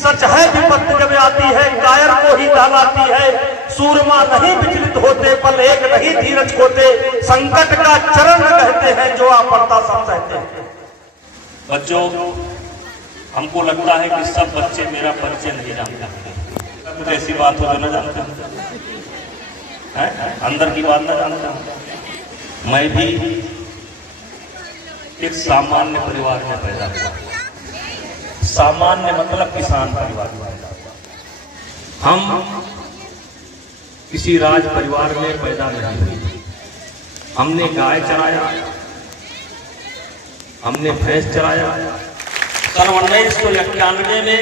सच है विपत्ति जब आती है कायर को ही दहलाती है। सूरमा नहीं विचलित होते, पल एक नहीं धीरज खोते, संकट का चरण कहते हैं जो आपदा सब सहते हैं। बच्चों, हमको लगता है कि सब बच्चे मेरा परिचय नहीं जानते। कुछ ऐसी बात हो जो न जानते हैं, अंदर की बात न जानते। मैं भी एक सामान्य परिवार में पैदा हुआ। सामान्य मतलब किसान परिवार में। हम किसी राज परिवार में पैदा नहीं हुए। हमने गाय चराया, हमने भैंस चराया। सन 1991 में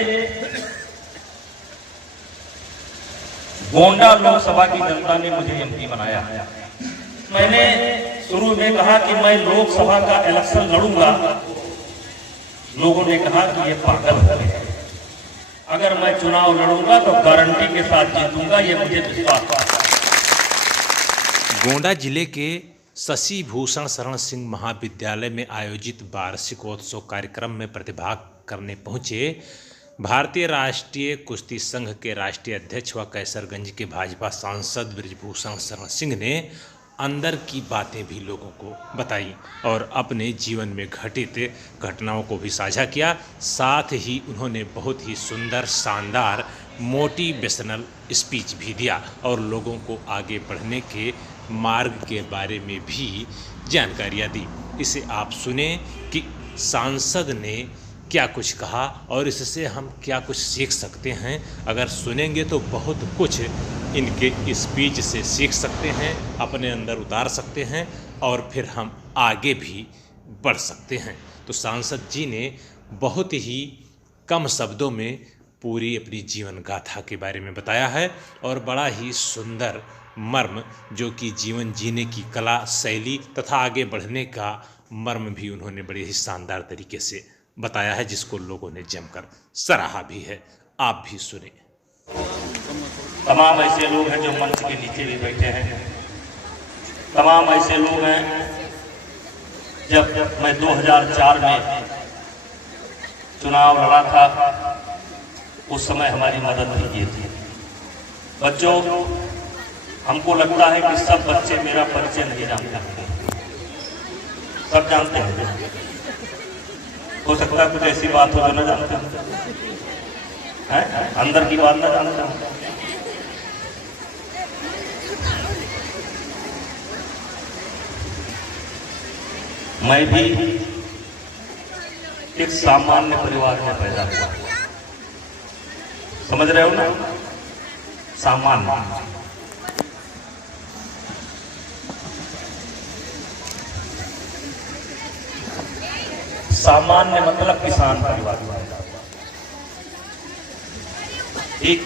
गोंडा लोकसभा की जनता ने मुझे एमपी बनाया। मैंने शुरू में कहा कि मैं लोकसभा का इलेक्शन लड़ूंगा। लोगों ने कहा कि ये पागल है, अगर मैं चुनाव लड़ूंगा तो गारंटी के साथ जीतूंगा, ये मुझे विश्वास है। गोंडा जिले के शशि भूषण शरण सिंह महाविद्यालय में आयोजित वार्षिकोत्सव कार्यक्रम में प्रतिभाग करने पहुंचे भारतीय राष्ट्रीय कुश्ती संघ के राष्ट्रीय अध्यक्ष व कैसरगंज के भाजपा सांसद बृजभूषण शरण सिंह ने अंदर की बातें भी लोगों को बताई और अपने जीवन में घटित घटनाओं को भी साझा किया। साथ ही उन्होंने बहुत ही सुंदर शानदार मोटिवेशनल स्पीच भी दिया और लोगों को आगे बढ़ने के मार्ग के बारे में भी जानकारियाँ दी। इसे आप सुने कि सांसद ने क्या कुछ कहा और इससे हम क्या कुछ सीख सकते हैं। अगर सुनेंगे तो बहुत कुछ इनके स्पीच से सीख सकते हैं, अपने अंदर उतार सकते हैं और फिर हम आगे भी बढ़ सकते हैं। तो सांसद जी ने बहुत ही कम शब्दों में पूरी अपनी जीवन गाथा के बारे में बताया है और बड़ा ही सुंदर मर्म जो कि जीवन जीने की कला शैली तथा आगे बढ़ने का मर्म भी उन्होंने बड़े ही शानदार तरीके से बताया है, जिसको लोगों ने जमकर सराहा भी है। आप भी सुने। तमाम ऐसे लोग हैं जो मंच के नीचे भी बैठे हैं। तमाम ऐसे लोग हैं, जब मैं 2004 में चुनाव लड़ा था उस समय हमारी मदद भी की थी। बच्चों, हमको लगता है कि सब बच्चे मेरा परिचय नहीं जानते। सब जानते हैं, हो सकता है कुछ ऐसी बात हो जो न जानते हैं, अंदर की बात न जानते हैं। मैं भी एक सामान्य परिवार में पैदा हुआ। समझ रहे हो ना, सामान्य। सामान्य मतलब किसान परिवार। एक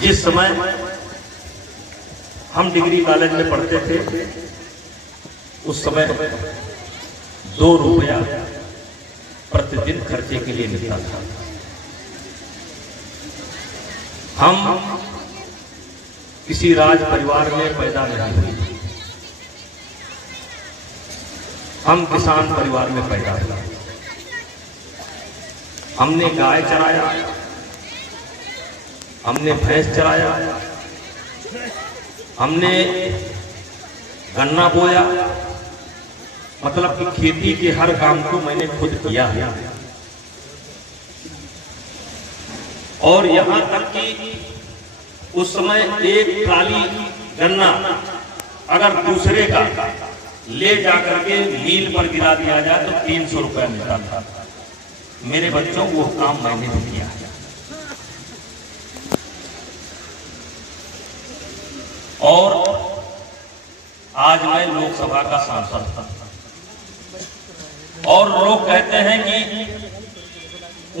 जिस समय हम डिग्री कॉलेज में पढ़ते थे उस समय 2 रुपया प्रतिदिन खर्चे के लिए मिलता था। हम किसी राज परिवार में पैदा नहीं हुए। हम किसान परिवार में पैदा हुए। हमने गाय चराया, हमने भैंस चराया, हमने गन्ना बोया, मतलब कि खेती के हर काम को मैंने खुद किया है। और यहां तक कि उस समय एक ट्राली गन्ना अगर दूसरे का ले जाकर के मील पर गिरा दिया जाए तो 300 रुपया मिलता था। मेरे बच्चों वो काम मैंने भी किया है। और आज मैं लोकसभा का सांसद था और लोग कहते हैं कि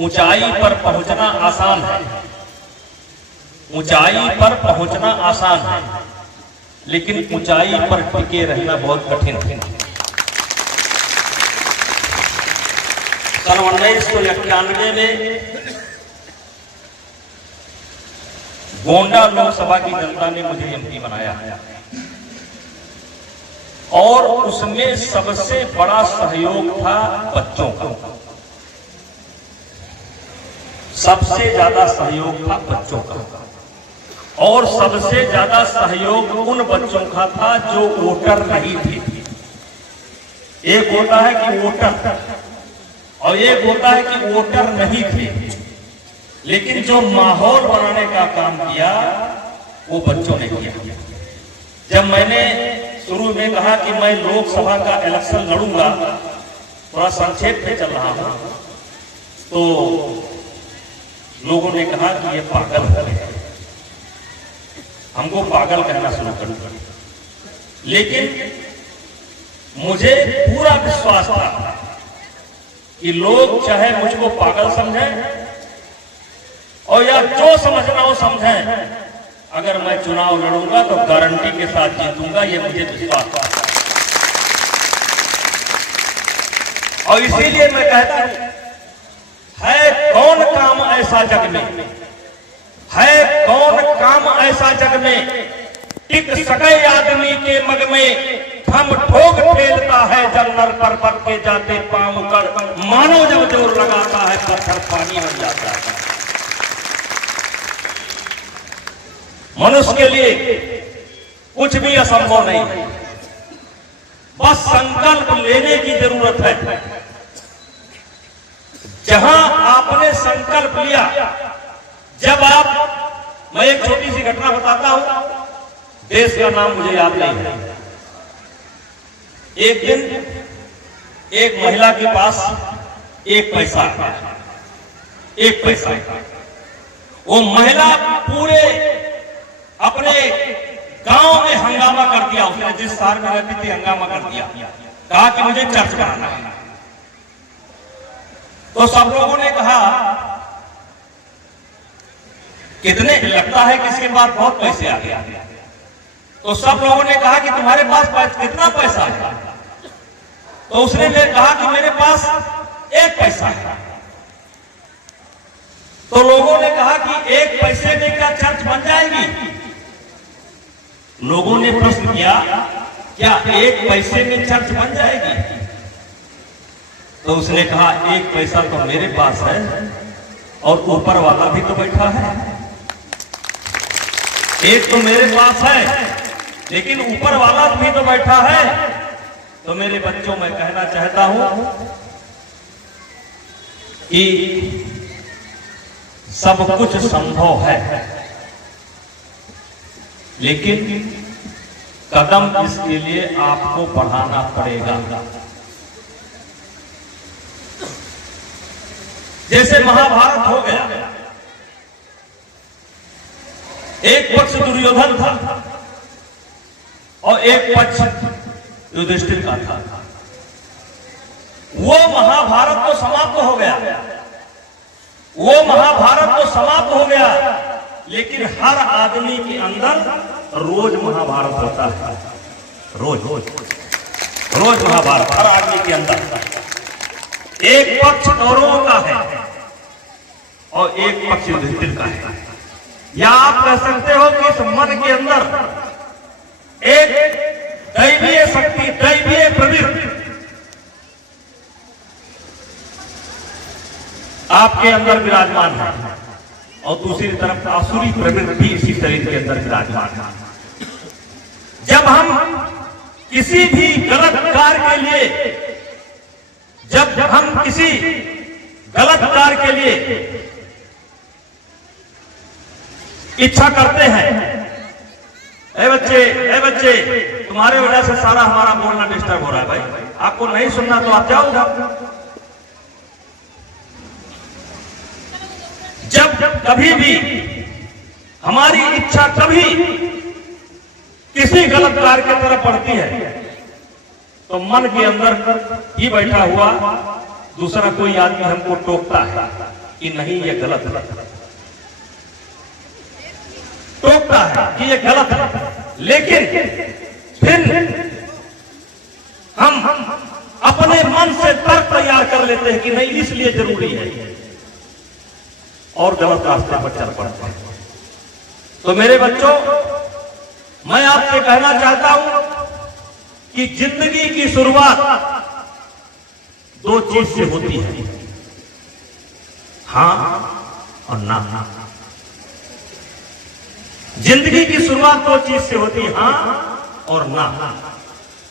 ऊंचाई पर पहुंचना आसान है, ऊंचाई पर पहुंचना आसान है, लेकिन ऊंचाई पर टिके रहना बहुत कठिन है। सन 1991 में गोंडा लोकसभा की जनता ने मुझे एमपी बनाया और उसमें सबसे बड़ा सहयोग था बच्चों का। सबसे ज्यादा सहयोग था बच्चों का, और सबसे ज्यादा सहयोग उन बच्चों का था जो वोटर नहीं थे। एक होता है कि वोटर, और एक होता है कि वोटर नहीं थे, लेकिन जो माहौल बनाने का काम किया वो बच्चों ने किया। जब मैंने शुरू में कहा कि मैं लोकसभा का इलेक्शन लड़ूंगा, थोड़ा संक्षेप में चल रहा हूं, तो लोगों ने कहा कि ये पागल हो गए, हमको पागल कहना शुरू कर दिया। लेकिन मुझे पूरा विश्वास था कि लोग चाहे मुझको पागल समझें और या जो समझना हो समझें, अगर मैं चुनाव लड़ूंगा तो गारंटी के साथ जीतूंगा, ये मुझे विश्वास था। और इसीलिए मैं कहता हूं, है कौन काम ऐसा जग में, है कौन काम ऐसा जग में, टिक सके आदमी के मग में, हम ठोक ठेलता है जब नर पर्वत के जाते पांव कर, मानो जब जोर लगाता है पत्थर पानी बन जाता है। मनुष्य के लिए कुछ भी असंभव नहीं है, बस संकल्प लेने की जरूरत है। जहां आपने संकल्प लिया, जब आप, मैं एक छोटी सी घटना बताता हूं, देश का नाम मुझे याद नहीं है। एक दिन एक महिला के पास एक पैसा, वो महिला पूरे अपने गांव में हंगामा कर दिया। उसने जिस शहर में रहती थी हंगामा कर दिया, कहा कि मुझे चर्च बनाना है। तो सब लोगों ने कहा कितने, लगता है कि इसके पास बहुत पैसे आ गया। तो सब लोगों ने कहा कि तुम्हारे पास कितना पैसा है? तो उसने कहा कि मेरे पास एक पैसा है। तो लोगों ने कहा कि एक पैसे में क्या चर्च बन जाएगी? लोगों ने प्रश्न किया, क्या एक पैसे में चर्च बन जाएगी? तो उसने कहा एक पैसा तो मेरे पास है और ऊपर वाला भी तो बैठा है। एक तो मेरे पास है लेकिन ऊपर वाला भी तो बैठा है। तो मेरे बच्चों, मैं कहना चाहता हूं कि सब कुछ संभव है, लेकिन कदम इसके लिए आपको बढ़ाना पड़ेगा। जैसे महाभारत हो गया, एक पक्ष दुर्योधन था और एक पक्ष युधिष्ठिर का था। वो महाभारत तो समाप्त हो गया, वो महाभारत तो समाप्त हो गया, लेकिन हर आदमी के अंदर रोज महाभारत होता है। रोज महाभारत हर आदमी के अंदर। एक पक्ष कौरवों का है और एक पक्ष युधिष्ठिर का है। या आप कह सकते हो कि इस मन के अंदर एक दैवीय शक्ति, दैवीय प्रवृत्ति आपके अंदर विराजमान है और दूसरी तरफ आसुरी प्रवृत्ति इसी शरीर के अंदर विराजमान है। जब हम किसी भी गलत कार्य के लिए, जब हम किसी गलत कार्य के लिए इच्छा करते हैं, ए बच्चे तुम्हारे वजह से सारा हमारा बोलना डिस्टर्ब हो रहा है भाई, आपको नहीं सुनना तो आप जाओ। जब कभी भी हमारी इच्छा कभी किसी गलत कार्य की तरफ बढ़ती है, तो मन के अंदर ही बैठा हुआ दूसरा कोई आदमी हमको टोकता है कि नहीं ये गलत है, टोकता है कि ये गलत है। लेकिन फिर हम अपने मन से तर्क तैयार कर लेते हैं कि नहीं इसलिए जरूरी है, और गलत रास्ते पर चल पड़ते हैं। तो मेरे बच्चों, मैं आपसे कहना चाहता हूं कि जिंदगी की शुरुआत दो चीज से होती है। हाँ, और ना। जिंदगी की शुरुआत दो चीज से होती है, हाँ और ना।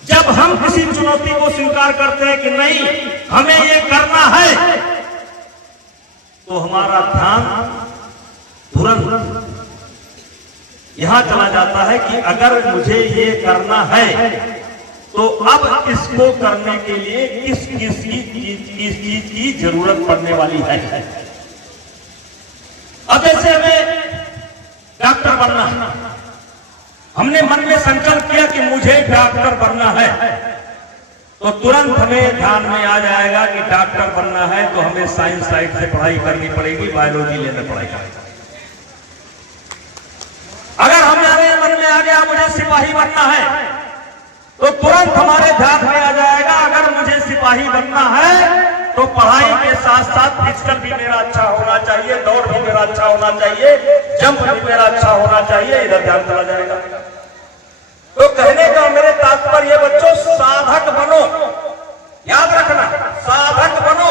जब हम किसी चुनौती को स्वीकार करते हैं कि नहीं हमें ये करना है, तो हमारा ध्यान तुरंत यहां चला जाता है कि अगर मुझे ये करना है तो अब इसको करने के लिए किस चीज की जरूरत पड़ने वाली है। अब जैसे हमें डॉक्टर बनना है, हमने मन में संकल्प किया कि मुझे डॉक्टर बनना है, तो तुरंत हमें ध्यान में आ जाएगा कि डॉक्टर बनना है तो हमें साइंस साइड से पढ़ाई करनी पड़ेगी, बायोलॉजी लेना पड़ेगा। अगर हमारे मन में आ गया मुझे सिपाही बनना है, तो तुरंत हमारे ध्यान में आ जाएगा अगर मुझे सिपाही बनना है तो पढ़ाई के साथ साथ फिजिकल भी मेरा अच्छा होना चाहिए, दौड़ भी मेरा अच्छा होना चाहिए, जंप भी मेरा अच्छा होना चाहिए, इधर ध्यान चला जाएगा। तो कहने का मेरे तात्पर्य बच्चों, साधक बनो, याद रखना, साधक बनो,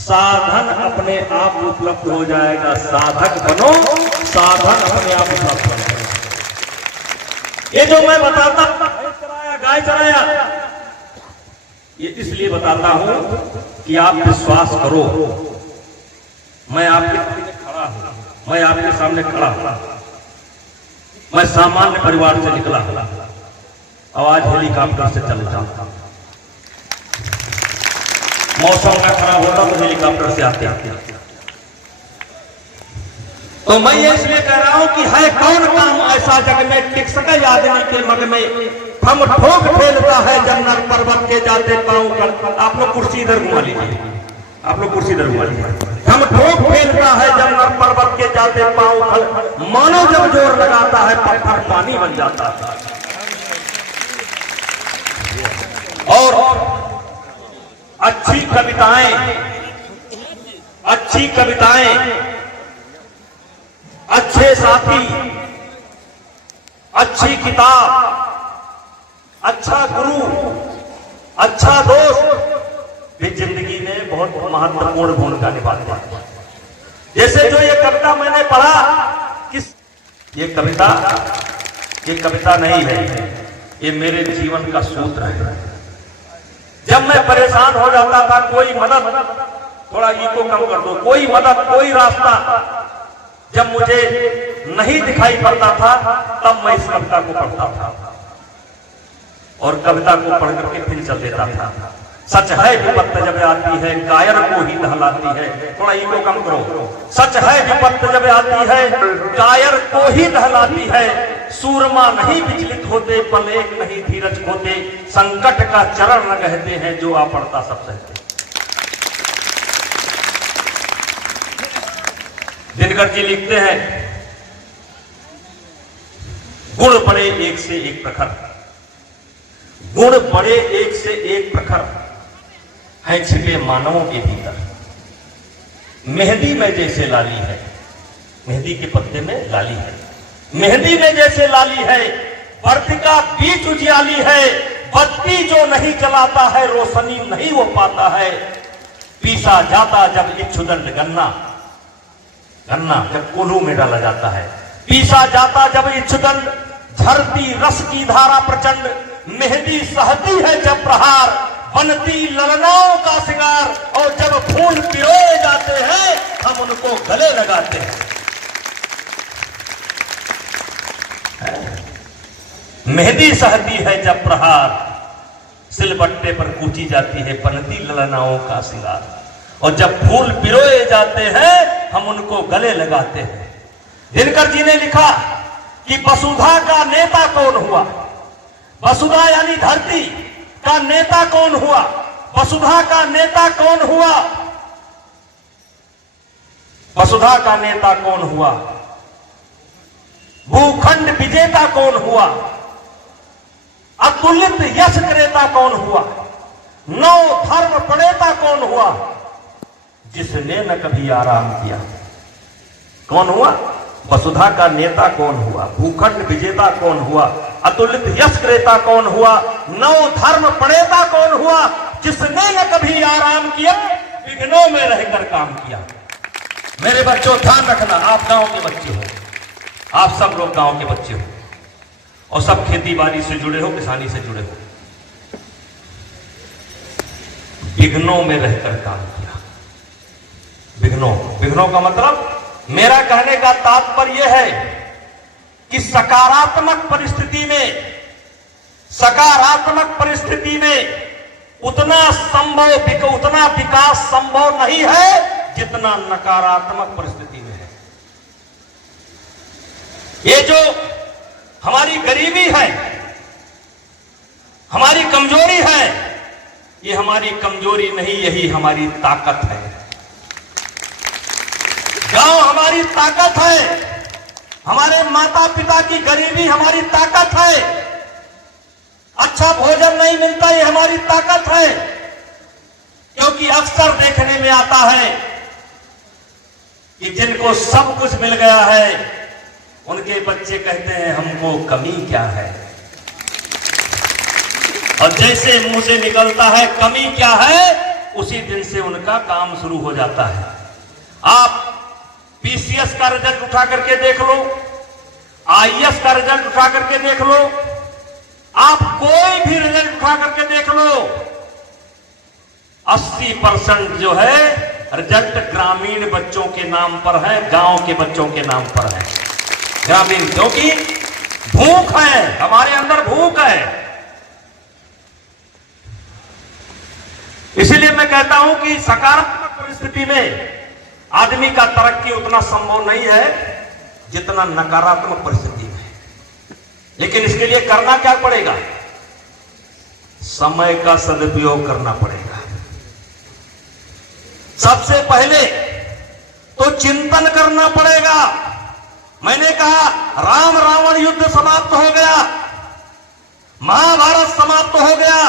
साधन अपने आप उपलब्ध हो जाएगा। साधक बनो, साधन अपने आप उपलब्ध हो जाएगा। ये जो मैं बताता गाय चराया, ये इसलिए बताता हूं कि आप विश्वास करो, मैं आपके सामने खड़ा हूं, मैं आपके सामने खड़ा हूं, मैं सामान्य परिवार से निकला हूं, आवाज हेलीकॉप्टर से चल रहा हूं, मौसम का खराब होता तो हेलीकॉप्टर से आते। तो मैं ये इसलिए कह रहा हूं कि है कौन काम ऐसा जग में टिक सके आदमी के मग में, हम ठोक फेलता है जब नर पर्वत के जाते पांव कर। आप लोग कुर्सी इधर घुमा लीजिए, आप लोग कुर्सी इधर घुमा लीजिए। हम ठोक फेलता है जब नर पर्वत के जाते पांव कर, मानो जब जोर लगाता है पत्थर पानी बन जाता है। और अच्छी कविताएं, अच्छी कविताएं, अच्छे साथी, अच्छी किताब, अच्छा गुरु, अच्छा दोस्त भी जिंदगी में बहुत महत्वपूर्ण भूमिका निभाते हैं। जैसे जो ये कविता मैंने पढ़ा, किस ये कविता नहीं है, ये मेरे जीवन का सूत्र है। जब मैं परेशान हो जाता था, कोई मदद, थोड़ा ईगो कम कर दो, कोई मदद, कोई रास्ता जब मुझे नहीं दिखाई पड़ता था, तब मैं इस कविता को पढ़ता था और कविता को पढ़ करके फिर चल देता था। सच है विपत्त जब आती है कायर को ही दहलाती है, थोड़ा ईगो कम करो। सच है विपत्त जब आती है कायर को ही दहलाती है, सूरमा नहीं विचलित होते, पल एक नहीं धीरज खोते, संकट का चरण न कहते हैं जो आ पड़ता सब सहते। दिनकर जी लिखते हैं, गुण बड़े एक से एक प्रखर, गुण बड़े एक से एक प्रखर है छिपे मानवों के भीतर। मेहंदी में जैसे लाली है, मेहंदी के पत्ते में लाली है, मेहंदी में जैसे लाली है, वर्तिका बीच उजियाली है, बत्ती जो नहीं जलाता है रोशनी नहीं वो पाता है। पीसा जाता जब इच्छुदंड गन्ना, गन्ना जब कोल्हू में डाला जाता है, पीसा जाता जब इच्छुदंड, झरती रस की धारा प्रचंड, मेहंदी सहती है जब प्रहार, बनती ललनाओं का सिंगार, और जब फूल पिरोए जाते हैं हम उनको गले लगाते हैं। मेहंदी सहती है जब प्रहार, सिलबट्टे पर कूची जाती है बनती ललनाओं का सिंगार, और जब फूल पिरोए जाते हैं हम उनको गले लगाते हैं। दिनकर जी ने लिखा कि वसुधा का नेता कौन हुआ, वसुधा यानी धरती का नेता कौन हुआ, वसुधा का नेता कौन हुआ, वसुधा का नेता कौन हुआ, भूखंड विजेता कौन हुआ, अतुलित यश क्रेता कौन हुआ, नौ धर्म प्रणेता कौन हुआ, जिसने न कभी आराम किया। कौन हुआ? वसुधा का नेता कौन हुआ, भूखंड विजेता कौन हुआ, अतुलित यश क्रेता कौन हुआ, नौ धर्म प्रणेता कौन हुआ, जिसने न कभी आराम किया, विघ्नों में रहकर काम किया। मेरे बच्चों ध्यान रखना, आप गांव के बच्चे हो, आप सब लोग गांव के बच्चे हो और सब खेती बाड़ी से जुड़े हो, किसानी से जुड़े हो। विघ्नों में रहकर काम किया। विघ्नों का मतलब, मेरा कहने का तात्पर्य है कि सकारात्मक परिस्थिति में उतना विकास संभव नहीं है जितना नकारात्मक परिस्थिति में है। ये जो हमारी गरीबी है, हमारी कमजोरी है, ये हमारी कमजोरी नहीं, यही हमारी ताकत है। गांव हमारी ताकत है, हमारे माता पिता की गरीबी हमारी ताकत है, अच्छा भोजन नहीं मिलता ये हमारी ताकत है। क्योंकि अक्सर देखने में आता है कि जिनको सब कुछ मिल गया है उनके बच्चे कहते हैं हमको कमी क्या है, और जैसे मुंह से निकलता है कमी क्या है, उसी दिन से उनका काम शुरू हो जाता है। आप पीसीएस का रिजल्ट उठा करके देख लो, आईएएस का रिजल्ट उठा करके देख लो, आप कोई भी रिजल्ट उठा करके देख लो, 80% जो है रिजल्ट ग्रामीण बच्चों के नाम पर है, गांव के बच्चों के नाम पर है। ग्रामीण, क्योंकि भूख है, हमारे अंदर भूख है। इसीलिए मैं कहता हूं कि सकारात्मक परिस्थिति में आदमी का तरक्की उतना संभव नहीं है जितना नकारात्मक परिस्थिति में। लेकिन इसके लिए करना क्या पड़ेगा? समय का सदुपयोग करना पड़ेगा। सबसे पहले तो चिंतन करना पड़ेगा। मैंने कहा राम रावण युद्ध समाप्त हो गया, महाभारत समाप्त हो गया,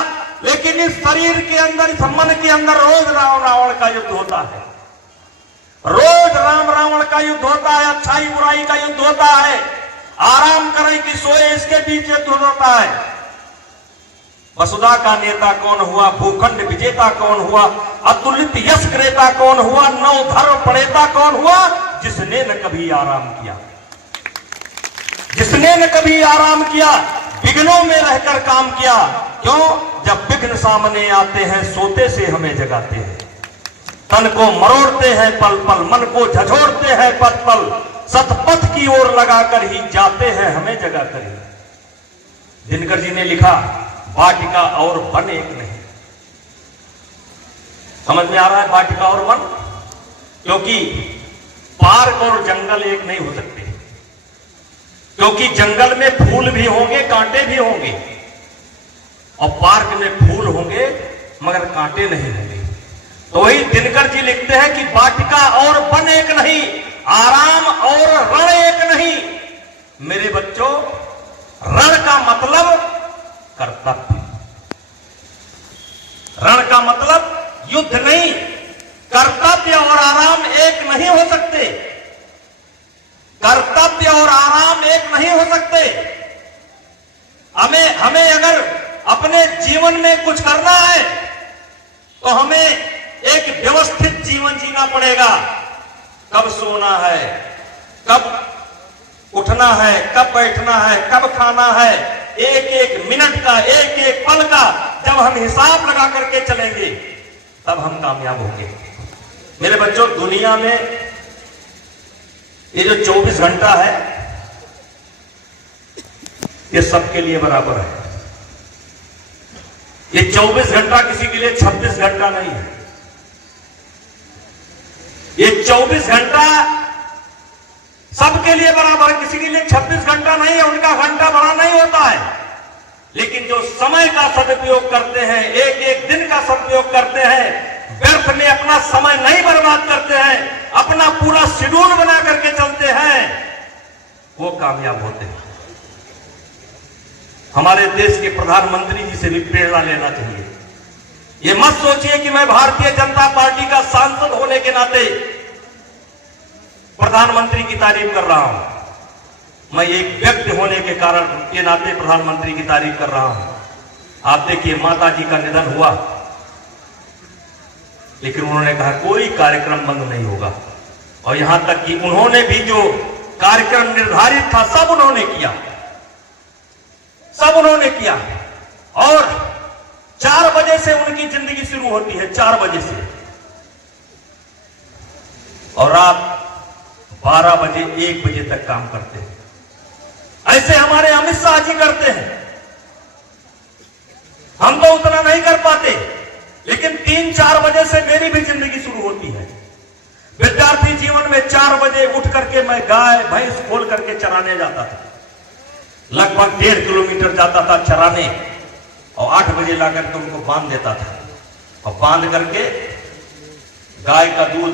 लेकिन इस शरीर के अंदर, इस मन के अंदर रोज राम रावण का युद्ध होता है, रोज राम रावण का युद्ध होता है, अच्छाई बुराई का युद्ध होता है, आराम करें कि सोए इसके बीच युद्ध होता है। वसुधा का नेता कौन हुआ, भूखंड विजेता कौन हुआ, अतुलित यश क्रेता कौन हुआ, नव धर्म प्रणेता कौन हुआ? जिसने न कभी आराम किया, जिसने न कभी आराम किया, विघ्नों में रहकर काम किया। क्यों? जब विघ्न सामने आते हैं सोते से हमें जगाते हैं, तन को मरोड़ते हैं पल पल, मन को झझोड़ते हैं पल पल, सतपथ की ओर लगाकर ही जाते हैं हमें जगाकर ही। दिनकर जी ने लिखा वाटिका और वन एक नहीं। समझ में आ रहा है वाटिका और वन? क्योंकि पार्क और जंगल एक नहीं हो सकते, क्योंकि जंगल में फूल भी होंगे, कांटे भी होंगे, और पार्क में फूल होंगे मगर कांटे नहीं होंगे। तो वही दिनकर जी लिखते हैं कि वाटिका और वन एक नहीं, आराम और रण एक नहीं। मेरे बच्चों, रण का मतलब कर्तव्य, रण का मतलब युद्ध नहीं। कर्तव्य और आराम एक नहीं हो सकते, कर्तव्य और आराम एक नहीं हो सकते। हमें अगर अपने जीवन में कुछ करना है तो हमें एक व्यवस्थित जीवन जीना पड़ेगा। कब सोना है, कब उठना है, कब बैठना है, कब खाना है, एक एक मिनट का, एक एक पल का जब हम हिसाब लगा करके चलेंगे तब हम कामयाब होंगे। मेरे बच्चों, दुनिया में ये जो 24 घंटा है ये सबके लिए बराबर है। ये 24 घंटा किसी के लिए 26 घंटा नहीं है। ये 24 घंटा सबके लिए बराबर है, किसी के लिए 26 घंटा नहीं है, उनका घंटा बड़ा नहीं होता है। लेकिन जो समय का सदुपयोग करते हैं, एक एक दिन का सदुपयोग करते हैं, व्यर्थ में अपना समय नहीं बर्बाद करते हैं, अपना पूरा शेड्यूल बना करके चलते हैं, वो कामयाब होते हैं। हमारे देश के प्रधानमंत्री जी से भी प्रेरणा लेना चाहिए। ये मत सोचिए कि मैं भारतीय जनता पार्टी का सांसद होने के नाते प्रधानमंत्री की तारीफ कर रहा हूं। मैं एक व्यक्ति होने के कारण के नाते प्रधानमंत्री की तारीफ कर रहा हूं। आप देखिए, माता जी का निधन हुआ, लेकिन उन्होंने कहा कोई कार्यक्रम बंद नहीं होगा, और यहां तक कि उन्होंने भी जो कार्यक्रम निर्धारित था सब उन्होंने किया, सब उन्होंने किया। और 4 बजे से उनकी जिंदगी शुरू होती है, 4 बजे से, और रात 12 बजे 1 बजे तक काम करते हैं। ऐसे हमारे अमित शाह जी करते हैं। हम तो उतना नहीं कर पाते, लेकिन 3-4 बजे से मेरी भी जिंदगी शुरू होती है। विद्यार्थी जीवन में 4 बजे उठ करके मैं गाय भैंस खोल करके चराने जाता था, लगभग 1.5 किलोमीटर जाता था चराने, और 8 बजे ला करके उनको बांध देता था, और बांध करके गाय का दूध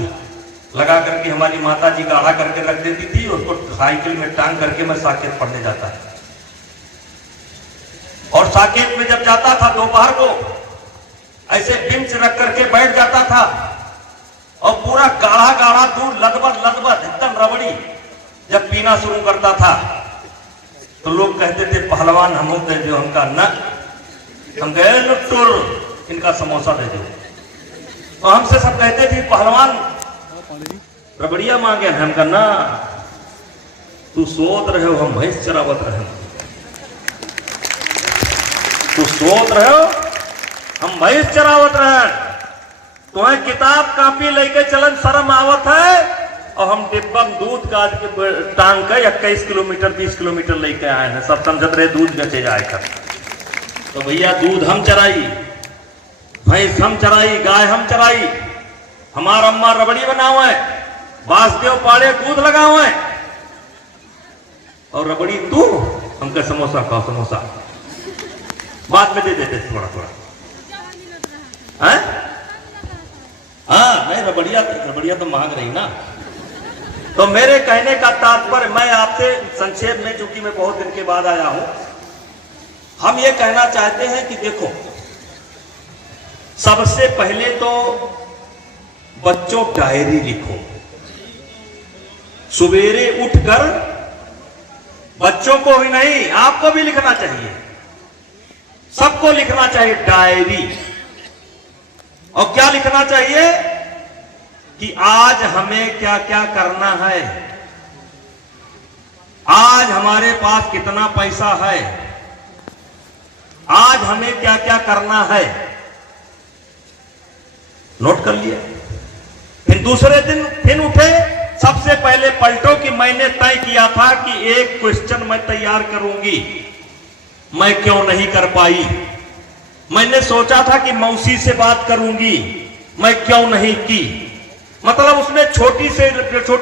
लगा करके हमारी माता जी गाढ़ा करके रख देती थी, उसको साइकिल में टांग करके मैं साकेत पढ़ने जाता था। और साकेत में जब जाता था दोपहर को, ऐसे बेंच रख करके बैठ जाता था, और पूरा गाढ़ा गाढ़ा दूध लदबद एकदम रबड़ी जब पीना शुरू करता था, तो लोग कहते थे पहलवान हम दे दो। हमका न, हम गए लुट्टुर, इनका समोसा दे दो। तो हमसे सब कहते थे पहलवान रबड़िया मांगे, हमका ना, तू सोत रहे हो, हम भैंस चरावत रहे, तू सोत रहे हो, हम भैंस चरावत रहे, तुम्हें किताब कापी लेके चलन शर्म आवत है, और हम डिब्बा में दूध काट के टांग के 21 किलोमीटर 20 किलोमीटर लेके आए हैं। सब समझत रहे दूध बेचे जाए कर। तो भैया दूध हम चराई, भैंस हम चराई, गाय हम चराई, हमारा अम्मा रबड़ी बनाओ है, वासुदेव पाड़े दूध लगाओ है, और रबड़ी तू, हमका समोसा खाओ, समोसा बाद में दे देते थोड़ा थोड़ा। हाँ नहीं, रबड़िया तो मांग रही ना। तो मेरे कहने का तात्पर्य, मैं आपसे संक्षेप में, चूंकि मैं बहुत दिन के बाद आया हूं, हम ये कहना चाहते हैं कि देखो, सबसे पहले तो बच्चों डायरी लिखो। सवेरे उठकर बच्चों को भी नहीं, आपको भी लिखना चाहिए, सबको लिखना चाहिए डायरी। और क्या लिखना चाहिए कि आज हमें क्या क्या करना है, आज हमारे पास कितना पैसा है, आज हमें क्या क्या करना है, नोट कर लिया। फिर दूसरे दिन फिर उठे, सबसे पहले पलटो कि मैंने तय किया था कि एक क्वेश्चन मैं तैयार करूंगी, मैं क्यों नहीं कर पाई। मैंने सोचा था कि मौसी से बात करूंगी, मैं क्यों नहीं की। मतलब उसमें छोटी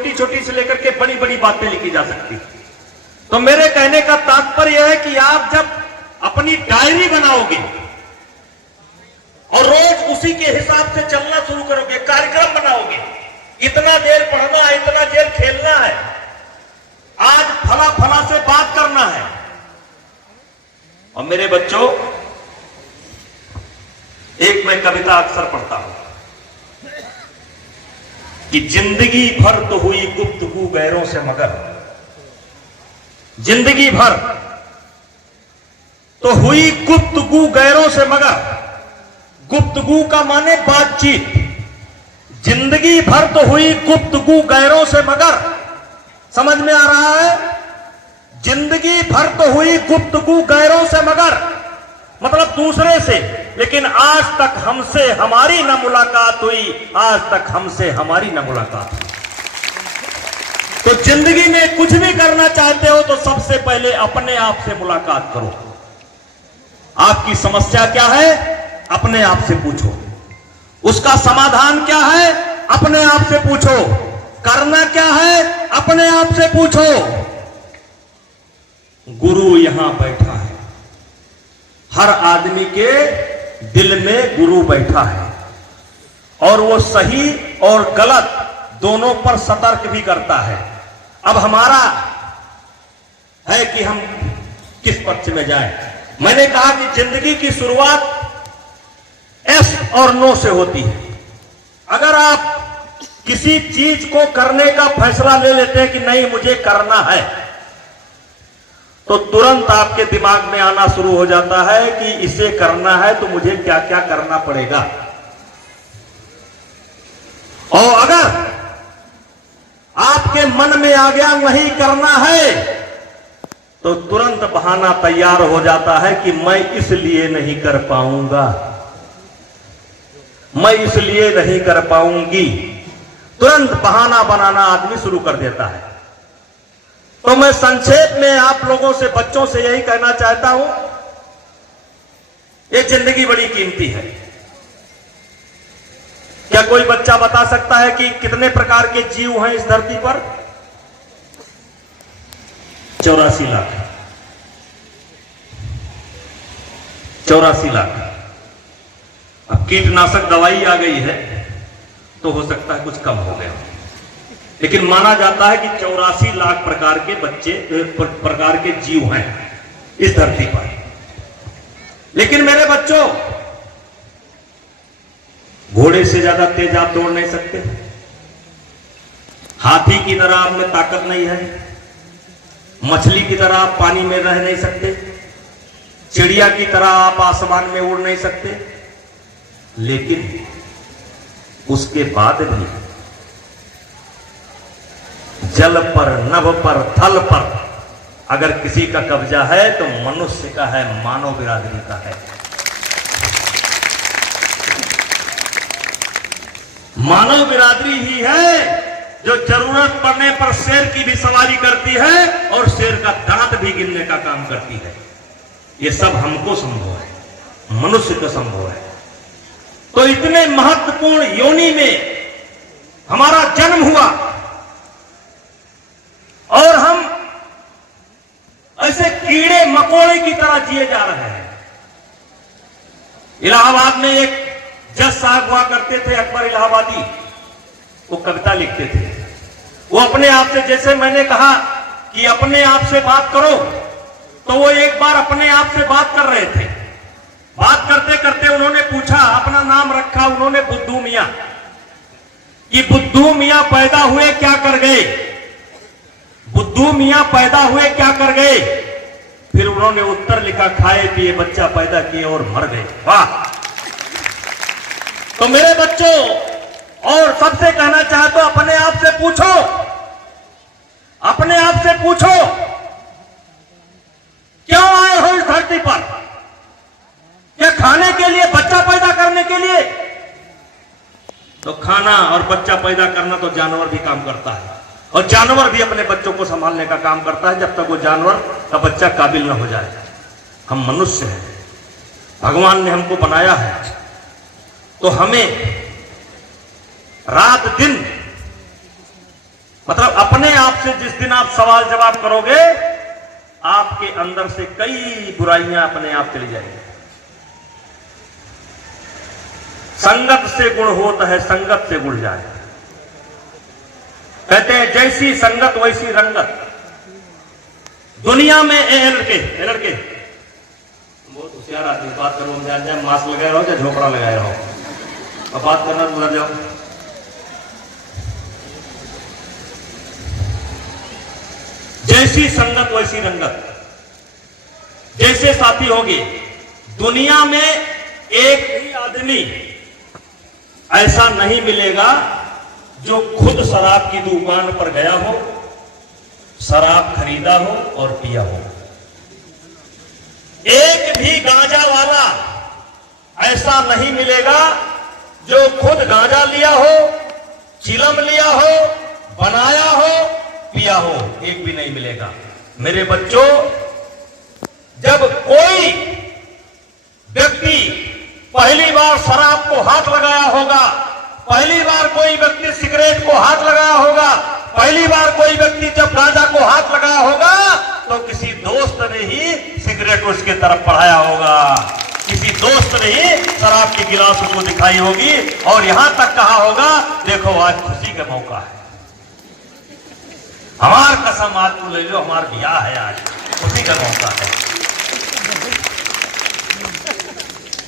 छोटी से लेकर के बड़ी बड़ी बातें लिखी जा सकती। तो मेरे कहने का तात्पर्य यह है कि आप जब अपनी डायरी बनाओगे और रोज उसी के हिसाब से चलना शुरू करोगे, कार्यक्रम बनाओगे, इतना देर पढ़ना है, इतना देर खेलना है, आज फला फला से बात करना है। और मेरे बच्चों, एक मैं कविता अक्सर पढ़ता हूं कि जिंदगी भर तो हुई गुफ्तगू गैरों से मगर, जिंदगी भर तो हुई गुफ्तगू गैरों से मगर, गुफ्तगू का माने बातचीत, जिंदगी भर तो हुई गुफ्तगू गैरों से मगर, समझ में आ रहा है? जिंदगी भर तो हुई गुफ्तगू गैरों से मगर, मतलब दूसरे से, लेकिन आज तक हमसे हमारी न मुलाकात हुई, आज तक हमसे हमारी न मुलाकात हुई। तो जिंदगी में कुछ भी करना चाहते हो तो सबसे पहले अपने आप से मुलाकात करो। आपकी समस्या क्या है, अपने आप से पूछो। उसका समाधान क्या है, अपने आप से पूछो। करना क्या है, अपने आप से पूछो। गुरु यहां बैठा है, हर आदमी के दिल में गुरु बैठा है, और वो सही और गलत दोनों पर सतर्क भी करता है। अब हमारा है कि हम किस पक्ष में जाएं। मैंने कहा कि जिंदगी की शुरुआत एस और नो से होती है। अगर आप किसी चीज को करने का फैसला ले लेते हैं कि नहीं मुझे करना है, तो तुरंत आपके दिमाग में आना शुरू हो जाता है कि इसे करना है तो मुझे क्या क्या करना पड़ेगा। और अगर मन में आ गया नहीं करना है, तो तुरंत बहाना तैयार हो जाता है कि मैं इसलिए नहीं कर पाऊंगा, मैं इसलिए नहीं कर पाऊंगी। तुरंत बहाना बनाना आदमी शुरू कर देता है। तो मैं संक्षेप में आप लोगों से, बच्चों से यही कहना चाहता हूं, ये जिंदगी बड़ी कीमती है। क्या कोई बच्चा बता सकता है कि कितने प्रकार के जीव हैं इस धरती पर? 84 लाख। 84 लाख। अब कीटनाशक दवाई आ गई है तो हो सकता है कुछ कम हो गया, लेकिन माना जाता है कि 84 लाख प्रकार के बच्चे, प्रकार के जीव हैं इस धरती पर। लेकिन मेरे बच्चों, घोड़े से ज्यादा तेज आप दौड़ नहीं सकते, हाथी की तरह आप में ताकत नहीं है, मछली की तरह आप पानी में रह नहीं सकते, चिड़िया की तरह आप आसमान में उड़ नहीं सकते। लेकिन उसके बाद भी जल पर, नभ पर, थल पर अगर किसी का कब्जा है तो मनुष्य का है, मानव बिरादरी का है। मानव बिरादरी ही है जो जरूरत पड़ने पर शेर की भी सवारी करती है और शेर का दांत भी गिनने का काम करती है। ये सब हमको संभव है, मनुष्य को संभव है। तो इतने महत्वपूर्ण योनि में हमारा जन्म हुआ और हम ऐसे कीड़े मकोड़े की तरह जिए जा रहे हैं। इलाहाबाद में एक जज साहब हुआ करते थे, अकबर इलाहाबादी। वो कविता लिखते थे। वो अपने आप से, जैसे मैंने कहा कि अपने आप से बात करो, तो वो एक बार अपने आप से बात कर रहे थे। बात करते करते उन्होंने पूछा, अपना नाम रखा उन्होंने बुद्धू मियां, कि बुद्धू मियां पैदा हुए क्या कर गए, बुद्धू मियां पैदा हुए क्या कर गए। फिर उन्होंने उत्तर लिखा, खाए पिए बच्चा पैदा किए और मर गए। वाह! तो मेरे बच्चों, और सबसे कहना चाहता हूं, अपने आप से पूछो, अपने आप से पूछो, क्यों आए हो इस धरती पर? क्या खाने के लिए, बच्चा पैदा करने के लिए? तो खाना और बच्चा पैदा करना तो जानवर भी काम करता है, और जानवर भी अपने बच्चों को संभालने का काम करता है जब तक वो जानवर का बच्चा काबिल न हो जाए। हम मनुष्य हैं, भगवान ने हमको बनाया है, तो हमें रात दिन, मतलब अपने आप से जिस दिन आप सवाल जवाब करोगे, आपके अंदर से कई बुराइयां अपने आप चली जाएंगी। संगत से गुण होता है, संगत से गुण जाए। कहते हैं जैसी संगत वैसी रंगत। दुनिया में लड़के बहुत होशियार आदमी, बात करो हम जान जाए, मास्क लगाए रहो या झोपड़ा लगाए रहो, अब बात करना गुजर जाओ। जैसी संगत वैसी रंगत। जैसे साथी होगी, दुनिया में एक भी आदमी ऐसा नहीं मिलेगा जो खुद शराब की दुकान पर गया हो, शराब खरीदा हो और पिया हो। एक भी गांजा वाला ऐसा नहीं मिलेगा जो खुद गांजा लिया हो, चिलम लिया हो, बनाया हो, पिया हो। एक भी नहीं मिलेगा। मेरे बच्चों, जब कोई व्यक्ति पहली बार शराब को हाथ लगाया होगा, पहली बार कोई व्यक्ति सिगरेट को हाथ लगाया होगा, पहली बार कोई व्यक्ति जब गांजा को हाथ लगाया होगा, तो किसी दोस्त ने ही सिगरेट उसके तरफ बढ़ाया होगा, किसी दोस्त ने ही शराब की गिलास उसको दिखाई होगी, और यहां तक कहा होगा, देखो आज खुशी का मौका है, हमार कसम आज को ले लो, हमार ब्याह है, आज खुशी का मौका है,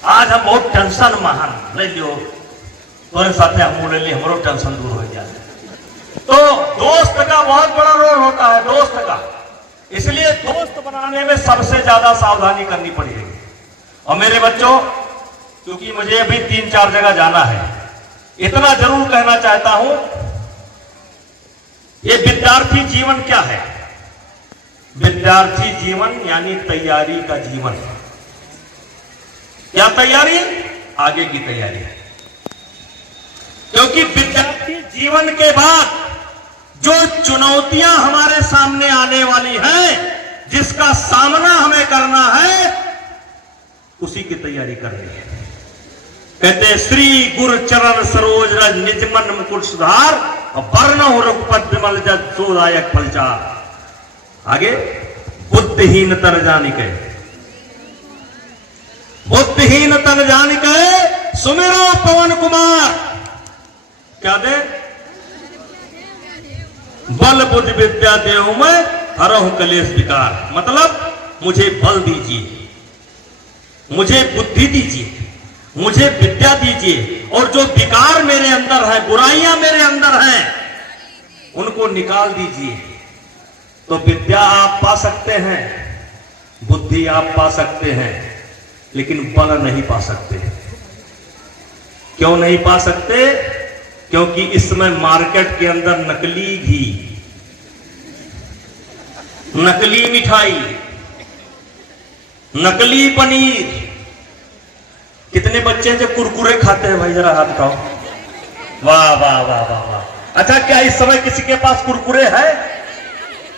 आज हम बहुत टेंशन महान ले लो, तो साथ हम ले ली, हमारो टेंशन दूर हो जाए। तो दोस्त का बहुत बड़ा रोल होता है, दोस्त का। इसलिए दोस्त बनाने में सबसे ज्यादा सावधानी करनी पड़ेगी। और मेरे बच्चों, क्योंकि मुझे अभी 3-4 जगह जाना है, इतना जरूर कहना चाहता हूं, ये विद्या विद्यार्थी जीवन क्या है? विद्यार्थी जीवन यानी तैयारी का जीवन। क्या तैयारी? आगे की तैयारी है। क्योंकि विद्यार्थी जीवन के बाद जो चुनौतियां हमारे सामने आने वाली हैं, जिसका सामना हमें करना है, उसी की तैयारी करनी है। कहते श्री गुरु चरण सरोज रज निज मन मुकुट सुधार और वर्ण रघुपत विमल जग सोदायक फलचार। आगे बुद्धिहीन तन जानिके, बुद्धिहीन तन जानिके सुमिरो पवन कुमार। क्या दे? बल बुद्धि विद्या देहु मैं हरहु कलेश विकार। मतलब मुझे बल दीजिए, मुझे बुद्धि दीजिए, मुझे विद्या दीजिए, और जो विकार मेरे अंदर है, बुराइयां मेरे अंदर हैं, उनको निकाल दीजिए। तो विद्या आप पा सकते हैं, बुद्धि आप पा सकते हैं, लेकिन बल नहीं पा सकते। क्यों नहीं पा सकते? क्योंकि इस समय मार्केट के अंदर नकली घी, नकली मिठाई, नकली पनीर। कितने बच्चे हैं जो कुरकुरे खाते हैं? भाई जरा हाथ उठाओ। वाह वाह वाह वाह वाह। अच्छा, क्या इस समय किसी के पास कुरकुरे है?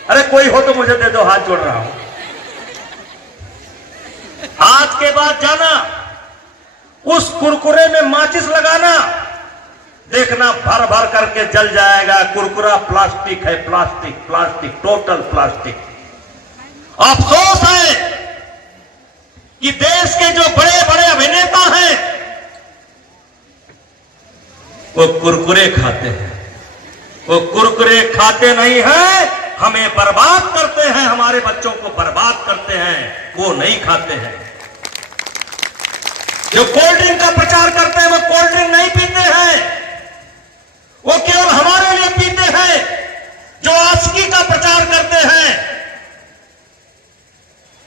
अरे कोई हो तो मुझे दे दो, हाथ जोड़ रहा हूं। आज के बाद जाना, उस कुरकुरे में माचिस लगाना, देखना भर भर करके जल जाएगा। कुरकुरा प्लास्टिक है, प्लास्टिक प्लास्टिक, टोटल प्लास्टिक। अफसोस है कि देश के जो बड़े बड़े अभिनेता हैं वो कुरकुरे खाते हैं। वो कुरकुरे खाते नहीं हैं, हमें बर्बाद करते हैं, हमारे बच्चों को बर्बाद करते हैं, वो नहीं खाते हैं। जो कोल्ड ड्रिंक का प्रचार करते हैं वो कोल्ड ड्रिंक नहीं पीते हैं, वो केवल हमारे लिए पीते हैं। जो आशिकी का प्रचार करते हैं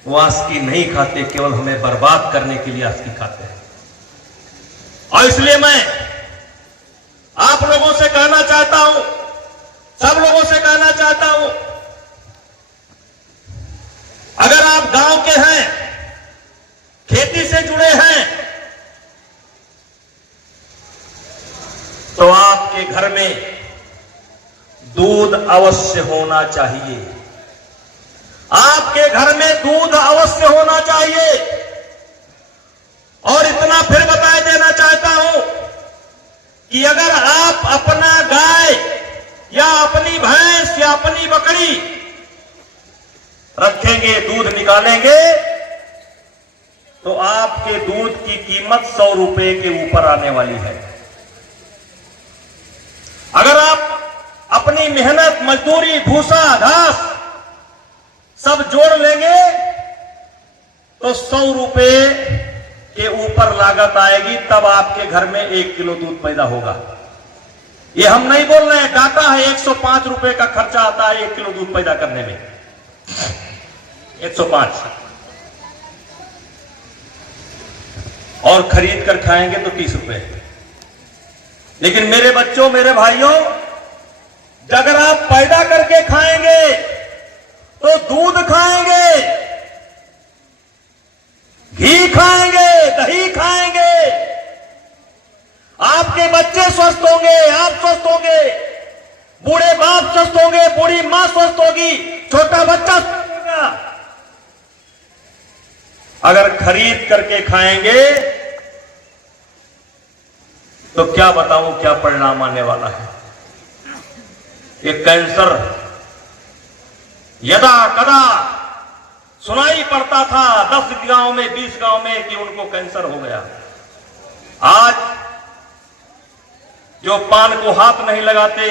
वो आशिकी नहीं खाते, केवल हमें बर्बाद करने के लिए आशिकी खाते हैं। और इसलिए मैं आप लोगों से कहना चाहता हूं, सब लोगों से कहना चाहता हूं, अगर आप गांव के हैं, खेती से जुड़े हैं, तो आपके घर में दूध अवश्य होना चाहिए। आपके घर में दूध अवश्य होना चाहिए। और इतना फिर बता देना चाहता हूं कि अगर आप अपना गाय या अपनी भैंस या अपनी बकरी रखेंगे, दूध निकालेंगे, तो आपके दूध की कीमत 100 रुपए के ऊपर आने वाली है। अगर आप अपनी मेहनत, मजदूरी, भूसा, घास सब जोड़ लेंगे तो 100 रुपए के ऊपर लागत आएगी, तब आपके घर में 1 किलो दूध पैदा होगा। ये हम नहीं बोल रहे हैं, डाटा है। 105 रुपए का खर्चा आता है 1 किलो दूध पैदा करने में, 105। और खरीद कर खाएंगे तो 30 रुपए। लेकिन मेरे बच्चों, मेरे भाइयों, अगर आप पैदा करके खाएंगे तो दूध खाएंगे, घी खाएंगे, दही खाएंगे, आपके बच्चे स्वस्थ होंगे, आप स्वस्थ होंगे, बूढ़े बाप स्वस्थ होंगे, बूढ़ी मां स्वस्थ होगी, छोटा बच्चा स्वस्थ होगा। अगर खरीद करके खाएंगे तो क्या बताऊं क्या परिणाम आने वाला है। ये कैंसर यदा कदा सुनाई पड़ता था 10 गांव में, 20 गांव में कि उनको कैंसर हो गया। आज जो पान को हाथ नहीं लगाते,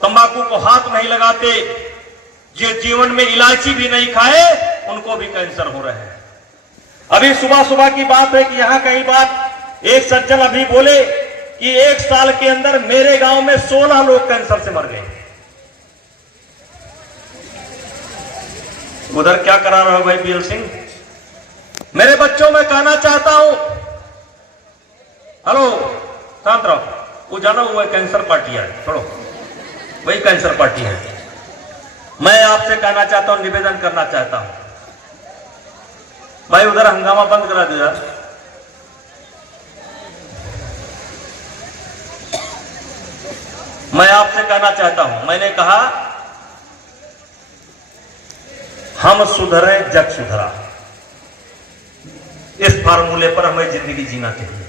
तंबाकू को हाथ नहीं लगाते, जो जीवन में इलायची भी नहीं खाए, उनको भी कैंसर हो रहे हैं। अभी सुबह सुबह की बात है कि यहां कहीं बात, एक सज्जन अभी बोले कि 1 साल के अंदर मेरे गांव में 16 लोग कैंसर से मर गए। उधर क्या करा रहा है भाई बीएल सिंह? मेरे बच्चों में कहना चाहता हूं, हेलो शांत रहो, वो जाना हुआ कैंसर पार्टी है, छोड़ो। वही कैंसर पार्टी है। मैं आपसे कहना चाहता हूं, निवेदन करना चाहता हूं, भाई उधर हंगामा बंद करा दो यार। मैं आपसे कहना चाहता हूं, मैंने कहा हम सुधरे जग सुधरा, इस फार्मूले पर हमें जिंदगी जीना चाहिए।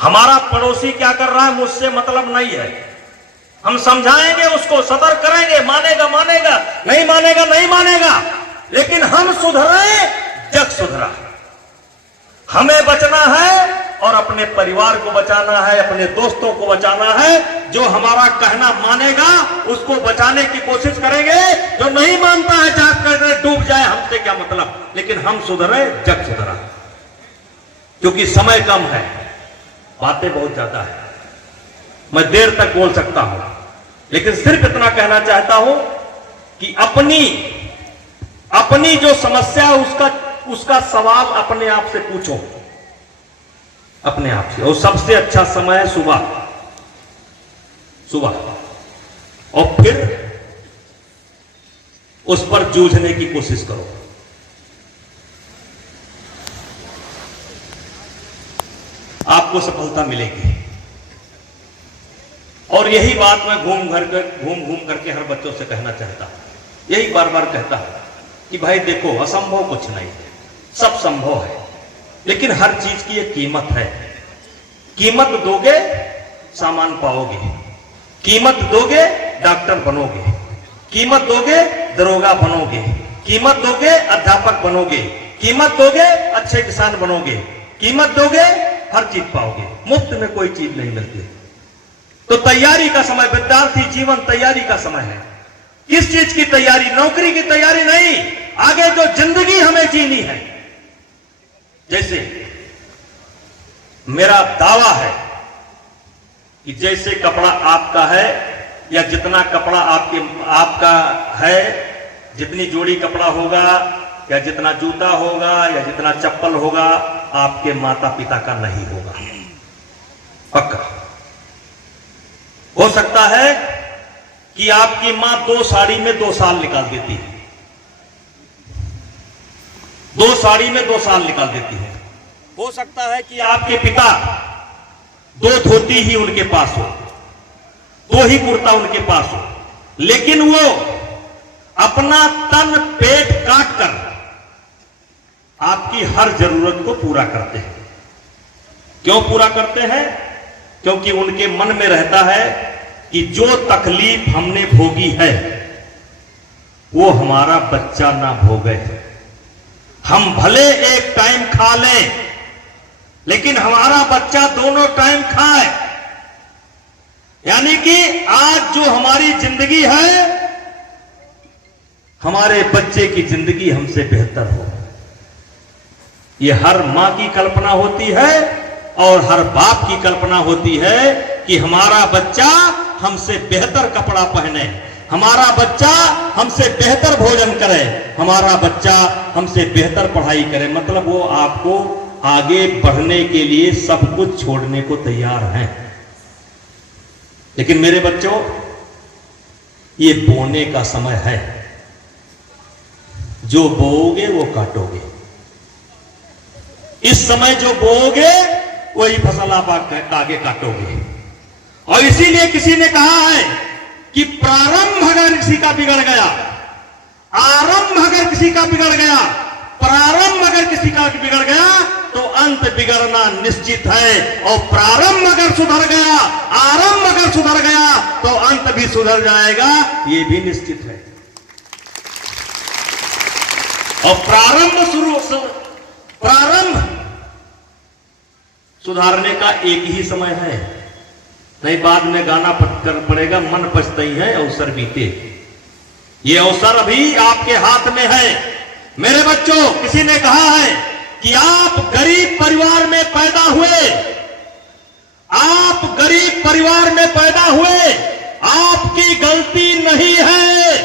हमारा पड़ोसी क्या कर रहा है मुझसे मतलब नहीं है, हम समझाएंगे उसको, सतर्क करेंगे, मानेगा मानेगा, नहीं मानेगा नहीं मानेगा, लेकिन हम सुधरे जग सुधरा। हमें बचना है और अपने परिवार को बचाना है, अपने दोस्तों को बचाना है। जो हमारा कहना मानेगा उसको बचाने की कोशिश करेंगे, जो नहीं मानता है जाग कर डूब जाए, हमसे क्या मतलब। लेकिन हम सुधरे जग सुधरा, क्योंकि समय कम है, बातें बहुत ज्यादा है, मैं देर तक बोल सकता हूं, लेकिन सिर्फ इतना कहना चाहता हूं कि अपनी जो समस्या है उसका सवाल अपने आप से पूछो, अपने आप से। और सबसे अच्छा समय है सुबह, और फिर उस पर जूझने की कोशिश करो। आपको सफलता मिलेगी। और यही बात मैं घूम करके हर बच्चों से कहना चाहता हूं, यही बार बार कहता हूं कि भाई देखो, असंभव कुछ नहीं है, सब संभव है, लेकिन हर चीज की एक कीमत है। कीमत दोगे सामान पाओगे, कीमत दोगे डॉक्टर बनोगे, कीमत दोगे दरोगा बनोगे, कीमत दोगे अध्यापक बनोगे, कीमत दोगे अच्छे किसान बनोगे, कीमत दोगे हर चीज पाओगे। मुफ्त में कोई चीज नहीं मिलती। तो तैयारी का समय, विद्यार्थी जीवन तैयारी का समय है। किस चीज की तैयारी? नौकरी की तैयारी नहीं, आगे जो जिंदगी हमें जीनी है। जैसे मेरा दावा है कि जैसे कपड़ा आपका है, या जितना कपड़ा आपका है, जितनी जोड़ी कपड़ा होगा, या जितना जूता होगा, या जितना चप्पल होगा, आपके माता पिता का नहीं होगा, पक्का। हो सकता है कि आपकी मां 2 साड़ी में 2 साल निकाल देती है, 2 साड़ी में 2 साल निकाल देती है। हो सकता है कि आपके पिता 2 धोती ही उनके पास हो, 2 ही कुर्ता उनके पास हो, लेकिन वो अपना तन पेट काट कर आपकी हर जरूरत को पूरा करते हैं। क्यों पूरा करते हैं? क्योंकि उनके मन में रहता है कि जो तकलीफ हमने भोगी है वो हमारा बच्चा ना भोगे। हम भले एक टाइम खा लें, लेकिन हमारा बच्चा दोनों टाइम खाए। यानी कि आज जो हमारी जिंदगी है, हमारे बच्चे की जिंदगी हमसे बेहतर हो। यह हर मां की कल्पना होती है और हर बाप की कल्पना होती है कि हमारा बच्चा हमसे बेहतर कपड़ा पहने, हमारा बच्चा हमसे बेहतर भोजन करे, हमारा बच्चा हमसे बेहतर पढ़ाई करे। मतलब वो आपको आगे बढ़ने के लिए सब कुछ छोड़ने को तैयार हैं। लेकिन मेरे बच्चों, ये बोने का समय है। जो बोओगे वो काटोगे। इस समय जो बोओगे वही फसल आप आगे काटोगे। और इसीलिए किसी ने कहा है कि प्रारंभ अगर किसी का बिगड़ गया, आरंभ अगर किसी का बिगड़ गया, प्रारंभ अगर किसी का बिगड़ गया, तो अंत बिगड़ना निश्चित है। और प्रारंभ अगर सुधर गया, आरंभ अगर सुधर गया, तो अंत भी सुधर जाएगा, यह भी निश्चित है। और प्रारंभ सुधारने का एक ही समय है, नहीं बाद में गाना पड़ेगा, मन पछताई है अवसर बीते। ये अवसर अभी आपके हाथ में है। मेरे बच्चों, किसी ने कहा है कि आप गरीब परिवार में पैदा हुए, आप गरीब परिवार में पैदा हुए, आपकी गलती नहीं है।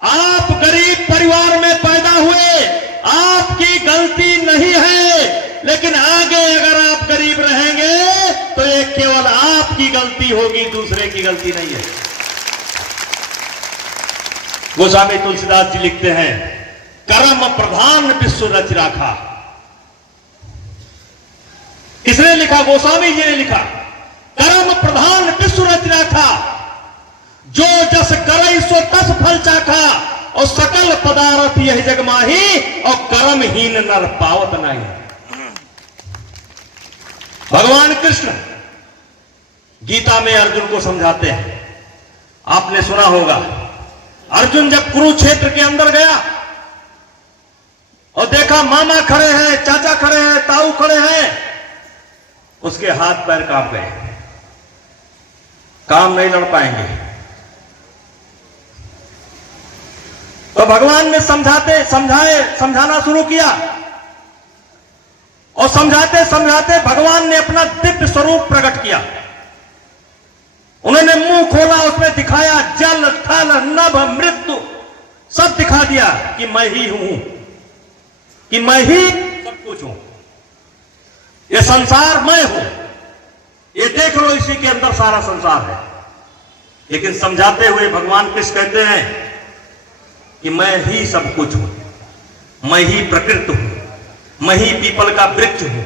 आप गरीब परिवार में पैदा हुए, आपकी गलती नहीं है, लेकिन आगे अगर आप गरीब रहेंगे तो ये केवल आपकी गलती होगी, दूसरे की गलती नहीं है। गोस्वामी तुलसीदास जी लिखते हैं, कर्म प्रधान विश्व रच राखा। किसने लिखा? गोस्वामी जी ने लिखा। कर्म प्रधान विश्व रच राखा, जो जस करई सो तस फल चाखा, और सकल पदार्थ यही जग माही, और कर्महीन नर पावत नहीं। भगवान कृष्ण गीता में अर्जुन को समझाते हैं। आपने सुना होगा, अर्जुन जब कुरुक्षेत्र के अंदर गया और देखा मामा खड़े हैं, चाचा खड़े हैं, ताऊ खड़े हैं, उसके हाथ पैर कांप गए, काम नहीं लड़ पाएंगे। तो भगवान ने समझाना शुरू किया, और समझाते समझाते भगवान ने अपना दिव्य स्वरूप प्रकट किया। उन्होंने मुंह खोला, उसमें दिखाया जल थल नभ मृत्यु सब दिखा दिया कि मैं ही हूं, कि मैं ही सब कुछ हूं, ये संसार मैं हूं, ये देख लो, इसी के अंदर सारा संसार है। लेकिन समझाते हुए भगवान कृष्ण कहते हैं कि मैं ही सब कुछ हूं, मैं ही प्रकृति हूं, मैं ही पीपल का वृक्ष हूं,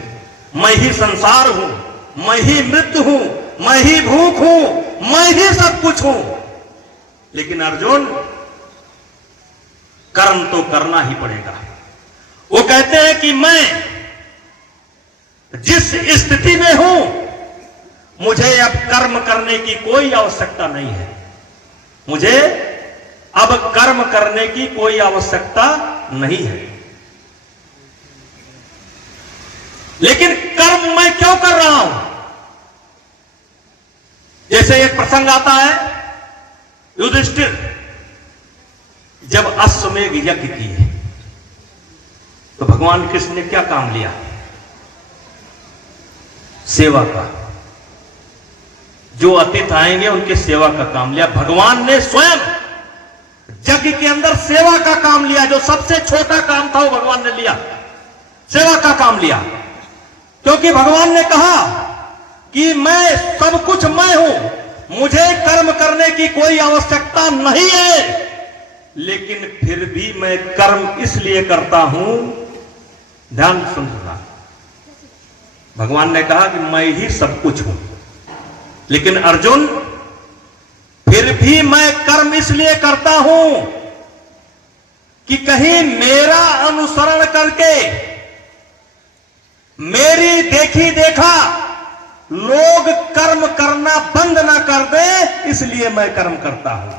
मैं ही संसार हूं, मैं ही मृत्यु हूं, मैं ही भूख हूं, मैं ही सब कुछ हूं। लेकिन अर्जुन, कर्म तो करना ही पड़ेगा। वो कहते हैं कि मैं जिस स्थिति में हूं, मुझे अब कर्म करने की कोई आवश्यकता नहीं है, मुझे अब कर्म करने की कोई आवश्यकता नहीं है। लेकिन कर्म मैं क्यों कर रहा हूं? जैसे एक प्रसंग आता है, युधिष्ठिर जब अश्वमेध यज्ञ किए तो भगवान कृष्ण ने क्या काम लिया? सेवा का। जो अतिथि आएंगे उनके सेवा का काम लिया। भगवान ने स्वयं यज्ञ के अंदर सेवा का काम लिया। जो सबसे छोटा काम था वो भगवान ने लिया, सेवा का काम लिया। क्योंकि भगवान ने कहा कि मैं सब कुछ मैं हूं, मुझे कर्म करने की कोई आवश्यकता नहीं है, लेकिन फिर भी मैं कर्म इसलिए करता हूं। ध्यान सुनना, भगवान ने कहा कि मैं ही सब कुछ हूं, लेकिन अर्जुन फिर भी मैं कर्म इसलिए करता हूं कि कहीं मेरा अनुसरण करके, मेरी देखी देखा लोग कर्म करना बंद ना कर दे, इसलिए मैं कर्म करता हूं।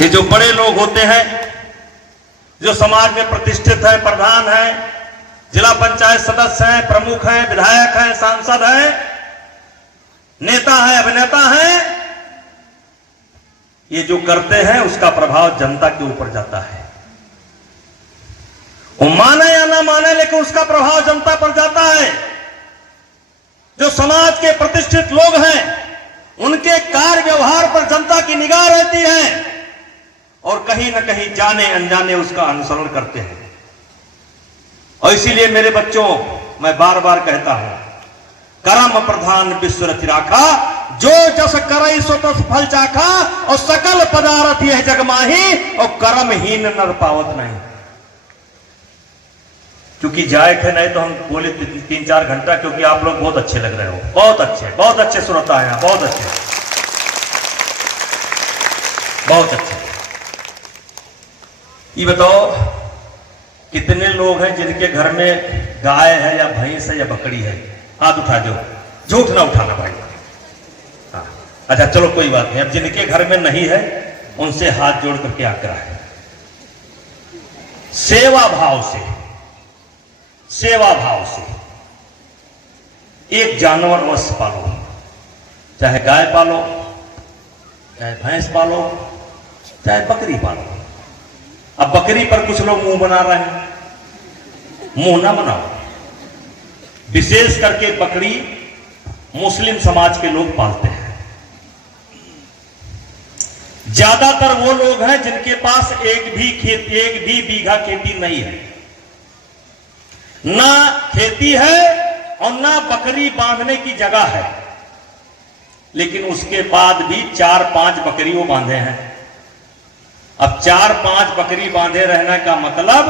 ये जो बड़े लोग होते हैं, जो समाज में प्रतिष्ठित है, प्रधान है, जिला पंचायत सदस्य हैं, प्रमुख हैं, विधायक हैं, सांसद हैं, नेता हैं, अभिनेता हैं, ये जो करते हैं उसका प्रभाव जनता के ऊपर जाता है। वो माने या ना माने, लेकिन उसका प्रभाव जनता पर जाता है। जो समाज के प्रतिष्ठित लोग हैं, उनके कार्य व्यवहार पर जनता की निगाह रहती है, और कहीं ना कहीं जाने अनजाने उसका अनुसरण करते हैं। और इसीलिए मेरे बच्चों, मैं बार बार कहता हूं, कर्म प्रधान विश्व रच राखा, जो जस करई सो तस फल चाखा, और सकल पदार्थ यह जग माही, और कर्महीन नर पावत नहीं। क्योंकि जाए थे, नहीं तो हम बोले 3-4 घंटा, क्योंकि आप लोग बहुत अच्छे लग रहे हो, बहुत अच्छे श्रोता हैं, बहुत अच्छे, बहुत अच्छे। ये बताओ, कितने लोग हैं जिनके घर में गाय है या भैंस है या बकरी है? हाथ उठा दो, झूठ ना उठाना भाई। हाँ, अच्छा चलो कोई बात नहीं। अब जिनके घर में नहीं है, उनसे हाथ जोड़ करके आग्रह है, सेवा भाव से एक जानवर अवश्य पालो। चाहे गाय पालो, चाहे भैंस पालो, चाहे बकरी पालो। अब बकरी पर कुछ लोग मुंह बना रहे हैं, मुंह ना बनाओ। विशेष करके बकरी मुस्लिम समाज के लोग पालते हैं। ज्यादातर वो लोग हैं जिनके पास एक भी बीघा खेती नहीं है, ना खेती है और ना बकरी बांधने की जगह है, लेकिन उसके बाद भी 4-5 बकरी वो बांधे हैं। अब 4-5 बकरी बांधे रहने का मतलब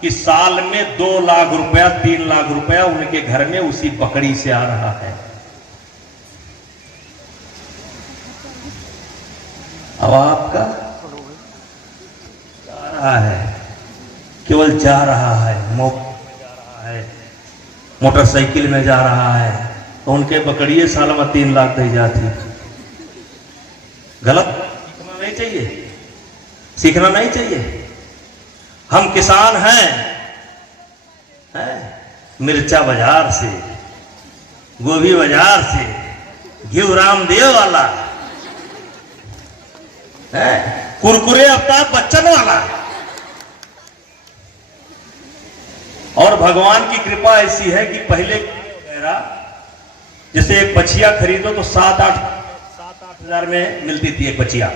कि साल में 2 लाख रुपया 3 लाख रुपया उनके घर में उसी बकरी से आ रहा है। अब आपका जा रहा है, केवल जा रहा है, मोटरसाइकिल में जा रहा है, तो उनके बकरिए साल में 3 लाख दे जाती। गलत सीखना नहीं चाहिए, सीखना नहीं चाहिए। हम किसान हैं, मिर्चा बाजार से, गोभी बाजार से, घी रामदेव वाला है, कुरकुरे अमिताभ बच्चन वाला। और भगवान की कृपा ऐसी है कि पहले जैसे एक बछिया खरीदो तो 7-8 हजार में मिलती थी एक बछिया,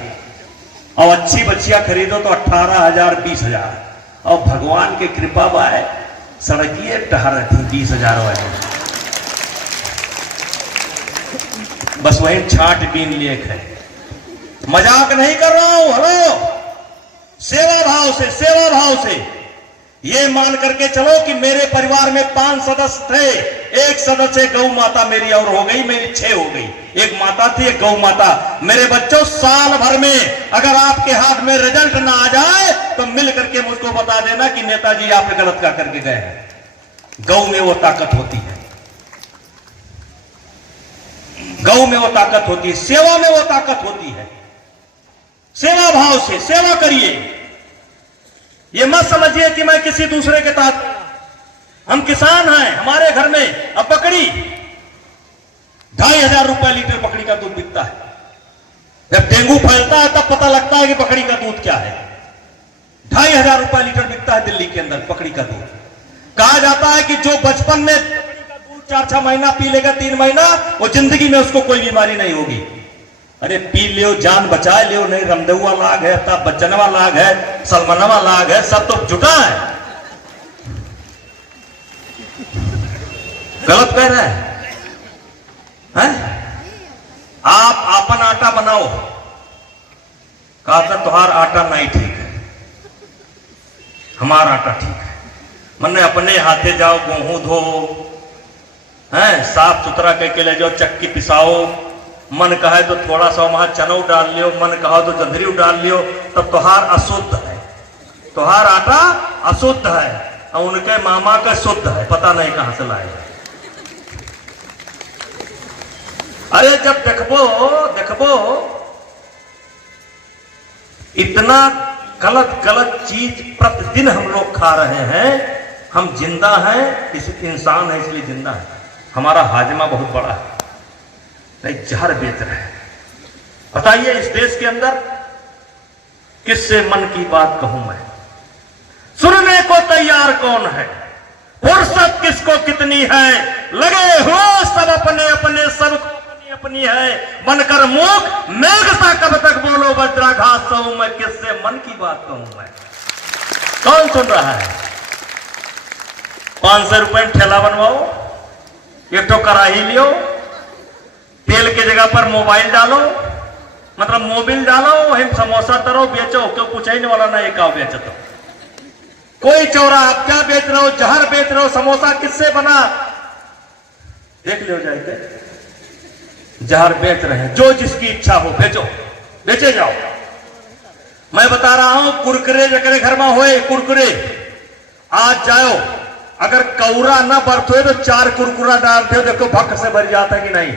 और अच्छी बछिया खरीदो तो 18,000 20,000। और भगवान की कृपा बाय सड़किए टहर थी 20,000 वाली, बस वही छाट बीन लिए है। मजाक नहीं कर रहा हूं, हेलो, सेवा भाव से ये मान करके चलो कि मेरे परिवार में 5 सदस्य थे, एक सदस्य गौ माता मेरी और हो गई, मेरी 6 हो गई। एक माता थी, एक गौ माता। मेरे बच्चों, साल भर में अगर आपके हाथ में रिजल्ट ना आ जाए तो मिल करके मुझको बता देना कि नेताजी आप गलत क्या करके गए हैं। गौ में वो ताकत होती है, गौ में वो ताकत होती है, सेवा में वो ताकत होती है। सेवा भाव से सेवा करिए। ये मत समझिए कि मैं किसी दूसरे के साथ, हम किसान हैं, हमारे घर में अब बकरी 2,500 रुपए लीटर बकरी का दूध बिकता है। जब डेंगू फैलता है तब पता लगता है कि बकरी का दूध क्या है। 2,500 रुपए लीटर बिकता है दिल्ली के अंदर बकरी का दूध। कहा जाता है कि जो बचपन में बकरी का दूध 4-6 महीना पी लेगा, 3 महीना, वो जिंदगी में उसको कोई बीमारी नहीं होगी। अरे पी लियो, जान बचा लियो, नहीं रमदेवा लाग है, तब बच्चनवा लाग है, सलमनवा लाग है, सब तो जुटा है। गलत कह रहे हैं? आप अपन आटा बनाओ, कहा था तुहार आटा नहीं ठीक है, हमारा आटा ठीक है। मने अपने हाथे जाओ, गेहूं धो, साफ सुथरा करके ले जाओ, चक्की पिसाओ। मन कहे तो थोड़ा सा वहां चनौ डाल लियो, मन कहा तो जंधरी डाल लियो, तब तुहार अशुद्ध है, तुहार आटा अशुद्ध है, और उनके मामा का शुद्ध है, पता नहीं कहां से लाए। अरे जब देखबो इतना गलत गलत चीज प्रतिदिन हम लोग खा रहे हैं। हम जिंदा हैं, इस इंसान है इसलिए जिंदा है, हमारा हाजमा बहुत बड़ा है, नहीं जहर बेच रहे हैं। बताइए इस देश के अंदर किससे मन की बात कहूं मैं? सुनने को तैयार कौन है? फुर्सत किसको कितनी है? लगे हो सब अपने अपने, सबको अपनी अपनी है। बनकर मूक मेघ सा कब तक बोलो वज्राघात सहूं मैं, किससे मन की बात कहूं मैं? कौन सुन रहा है? 500 रुपए ठेला बनवाओ, एक तो कराही लियो, तेल की जगह पर मोबाइल डालो, मतलब मोबिल डालो, वही समोसा तरो बेचो, क्यों पूछने वाला ना एक आओ बेचो। तो कोई चौरा आप क्या बेच रहे हो? जहर बेच रहे हो। समोसा किससे बना? देख लो जाके, जहर बेच रहे हैं। जो जिसकी इच्छा हो बेचो, बेचे जाओ। मैं बता रहा हूं, कुरकुरे जकरे घर में होए, कुरकुरे आज जाओ, अगर कौरा ना बरत हो तो 4 कुरकुरा डाल दो, देखो भक्त से भर जाता है कि नहीं।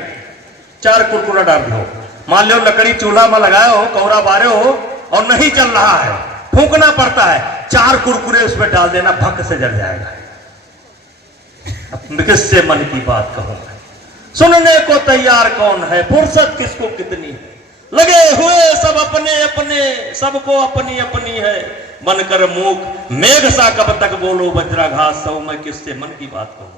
4 कुरकुरा डाल दो। मान लो लकड़ी चूल्हा में लगाए हो, कौरा बारे हो और नहीं चल रहा है, फूंकना पड़ता है, 4 कुरकुरे उसमें डाल देना, भक्त से जल जाएगा। अब किससे मन की बात कहूं मैं? सुनने को तैयार कौन है? फुर्सत किसको कितनी है? लगे हुए सब अपने अपने, सबको अपनी अपनी है। बनकर मूक मेघ सा कब तक बोलो वज्राघात सहूं मैं, किससे मन की बात कहूं?